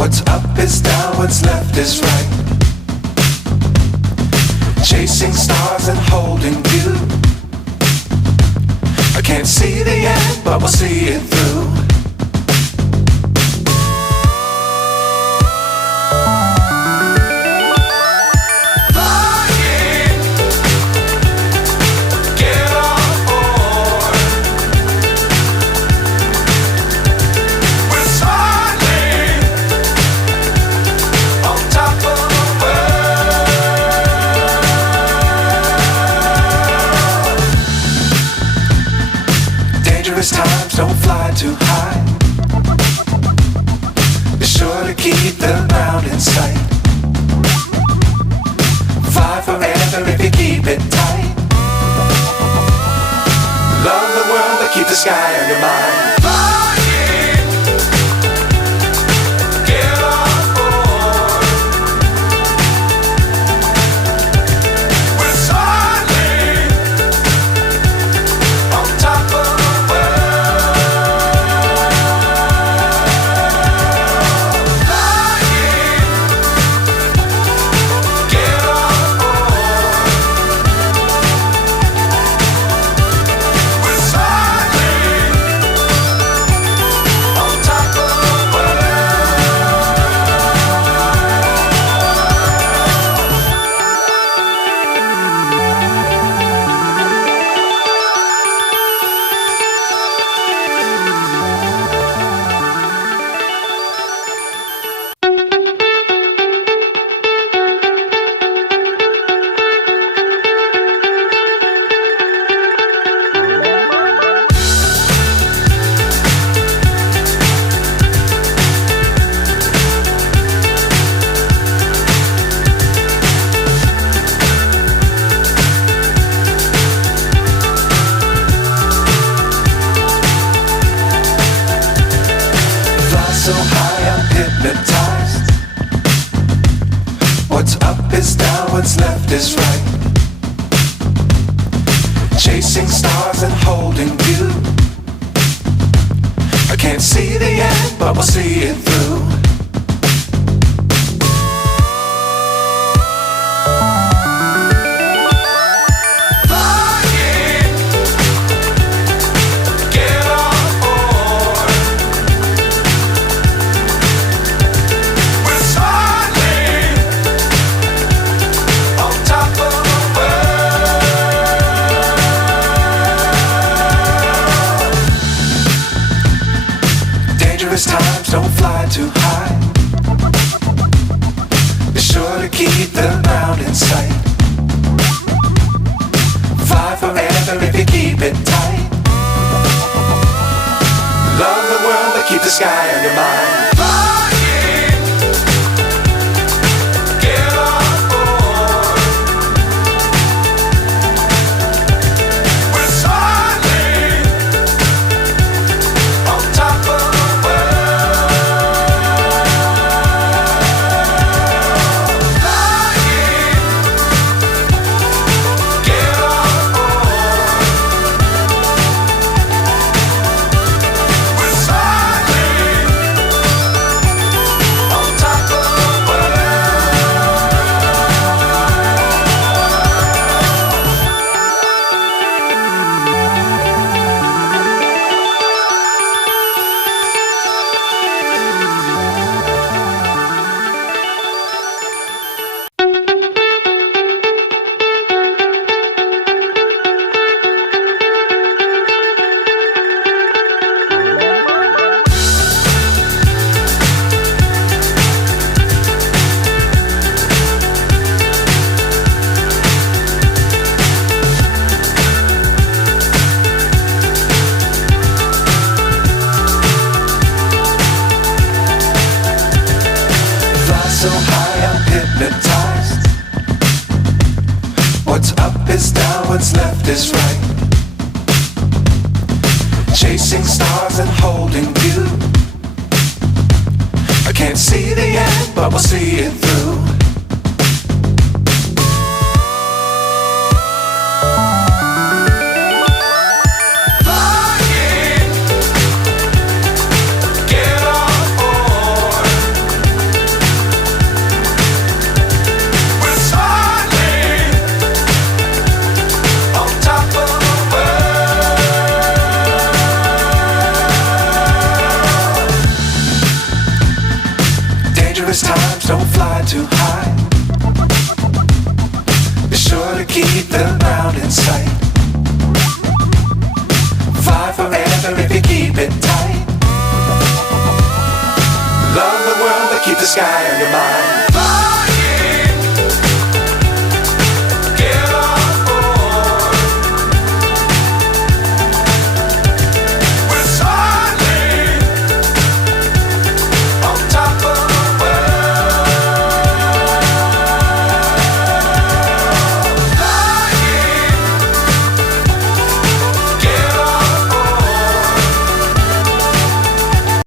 What's up is down, what's left is right. Chasing stars and holding you. I can't see the end, but we'll see it through. Times don't fly too high. Be sure to keep the ground in sight. Fly forever if you keep it tight. Love the world but keep the sky on your mind. So high I'm hypnotized. What's up is down, what's left is right. Chasing stars and holding you. I can't see the end, but we'll see it through. Times don't fly too high. Be sure to keep the ground in sight. Fly forever if you keep it tight. Love the world but keep the sky on your mind. So high I'm hypnotized. What's up is down, what's left is right. Chasing stars and holding you. I can't see the end, but we'll see it through. Flying, get on board. Dangerous times, don't fly too high. Be sure to keep the ground in sight. Fly forever if you keep it tight. Love the world, but keep the sky on your mind.